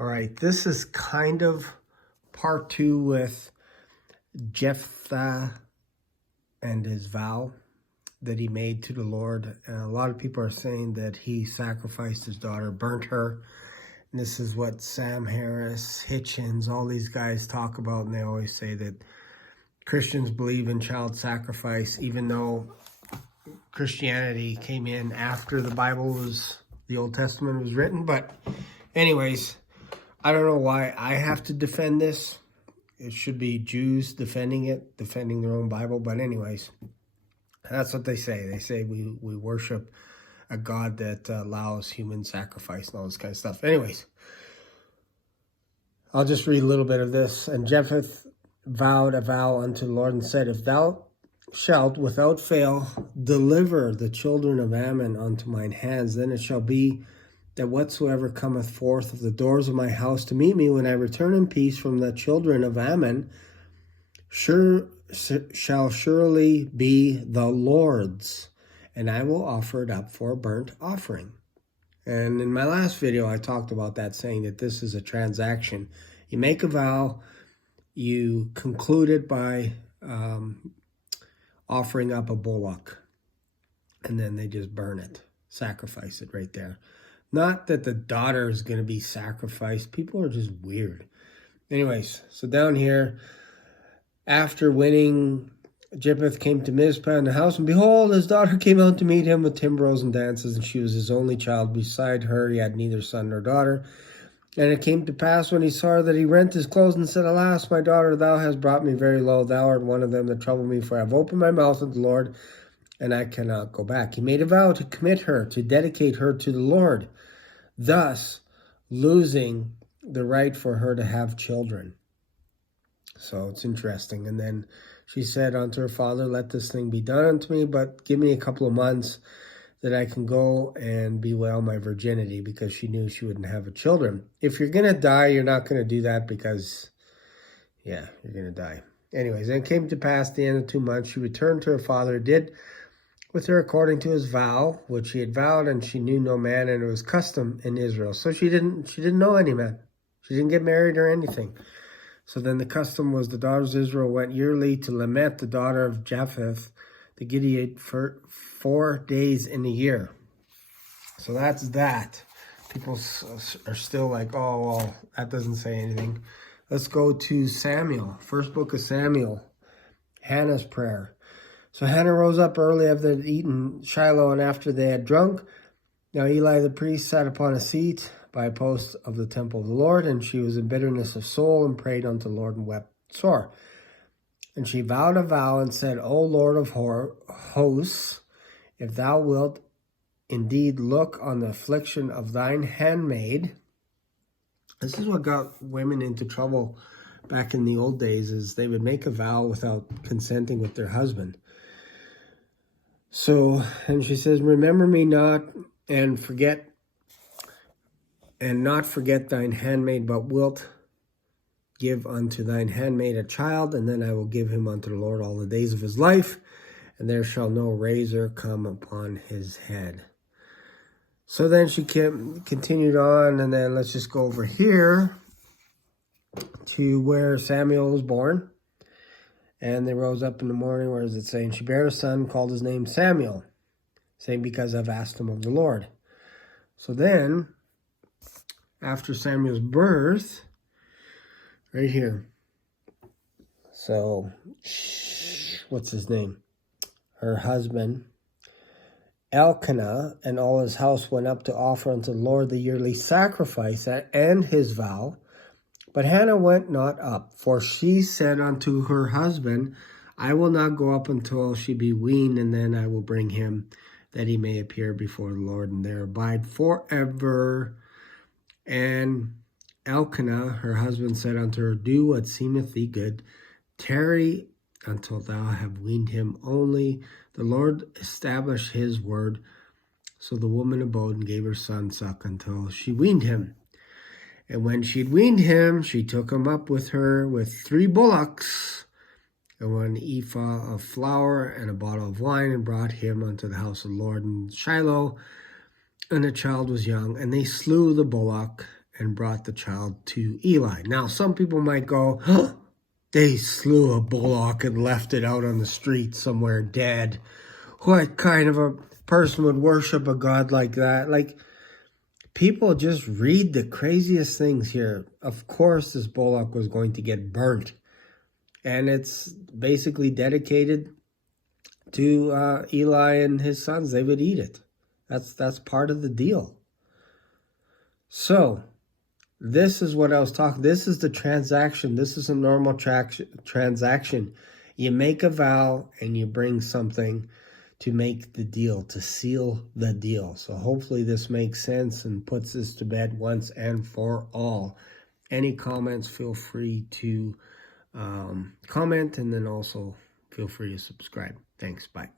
All right, this is kind of part 2 with Jephthah and his vow that he made to the Lord. And a lot of people are saying that he sacrificed his daughter, burnt her. And this is what Sam Harris, Hitchens, all these guys talk about. And they always say that Christians believe in child sacrifice, even though Christianity came in after the Old Testament was written. But anyways, I don't know why I have to defend this. It should be Jews defending it, defending their own Bible. But anyways, that's what they say. They say we worship a God that allows human sacrifice and all this kind of stuff. Anyways, I'll just read a little bit of this. And Jephthah vowed a vow unto the Lord and said, If thou shalt without fail deliver the children of Ammon unto mine hands, then it shall be that whatsoever cometh forth of the doors of my house to meet me when I return in peace from the children of Ammon shall surely be the Lord's, and I will offer it up for a burnt offering. And in my last video, I talked about that, saying that this is a transaction. You make a vow, you conclude it by offering up a bullock, and then they just burn it, sacrifice it right there. Not that the daughter is going to be sacrificed. People are just weird. Anyways, so down here, after winning, Jephthah came to Mizpah in the house, and behold, his daughter came out to meet him with timbrels and dances, and she was his only child. Beside her, he had neither son nor daughter. And it came to pass when he saw her that he rent his clothes and said, Alas, my daughter, thou hast brought me very low. Thou art one of them that trouble me, for I have opened my mouth unto the Lord, and I cannot go back. He made a vow to commit her, to dedicate her to the Lord, thus losing the right for her to have children. So it's interesting. And then she said unto her father, Let this thing be done unto me, but give me a couple of months that I can go and bewail my virginity, because she knew she wouldn't have children. If you're going to die, you're not going to do that because, yeah, you're going to die. Anyways, then it came to pass the end of 2 months, she returned to her father, did with her according to his vow, which he had vowed, and she knew no man, and it was custom in Israel. So she didn't know any man. She didn't get married or anything. So then the custom was the daughters of Israel went yearly to lament the daughter of Jephthah the Gileadite for 4 days in a year. So that's that. People are still like, oh, well, that doesn't say anything. Let's go to Samuel, first book of Samuel, Hannah's prayer. So Hannah rose up early after they had eaten Shiloh, and after they had drunk. Now Eli the priest sat upon a seat by a post of the temple of the Lord, and she was in bitterness of soul, and prayed unto the Lord, and wept sore. And she vowed a vow, and said, O Lord of hosts, if thou wilt indeed look on the affliction of thine handmaid. This is what got women into trouble back in the old days, is they would make a vow without consenting with their husband. So, and she says, Remember me not, and not forget thine handmaid, but wilt give unto thine handmaid a child, and then I will give him unto the Lord all the days of his life, and there shall no razor come upon his head. So then she continued on, and then let's just go over here to where Samuel was born. And they rose up in the morning, where does it say? And she bare a son, called his name Samuel, saying, Because I've asked him of the Lord. So then, after Samuel's birth, right here. So, what's his name? Her husband, Elkanah, and all his house went up to offer unto the Lord the yearly sacrifice and his vow. But Hannah went not up, for she said unto her husband, I will not go up until she be weaned, and then I will bring him, that he may appear before the Lord, and there abide forever. And Elkanah, her husband, said unto her, Do what seemeth thee good. Tarry until thou have weaned him. Only the Lord establish his word. So the woman abode and gave her son suck until she weaned him. And when she'd weaned him, she took him up with her with 3 bullocks and 1 ephah of flour and a bottle of wine, and brought him unto the house of the Lord in Shiloh. And the child was young, and they slew the bullock and brought the child to Eli. Now, some people might go, oh, they slew a bullock and left it out on the street somewhere dead. What kind of a person would worship a God like that? Like, people just read the craziest things here. Of course, this bullock was going to get burnt. And it's basically dedicated to Eli and his sons. They would eat it. That's part of the deal. So, this is what I was talking. This is the transaction. This is a normal transaction. You make a vow and you bring something to make the deal, to seal the deal. So hopefully this makes sense and puts this to bed once and for all. Any comments, feel free to comment, and then also feel free to subscribe. Thanks. Bye.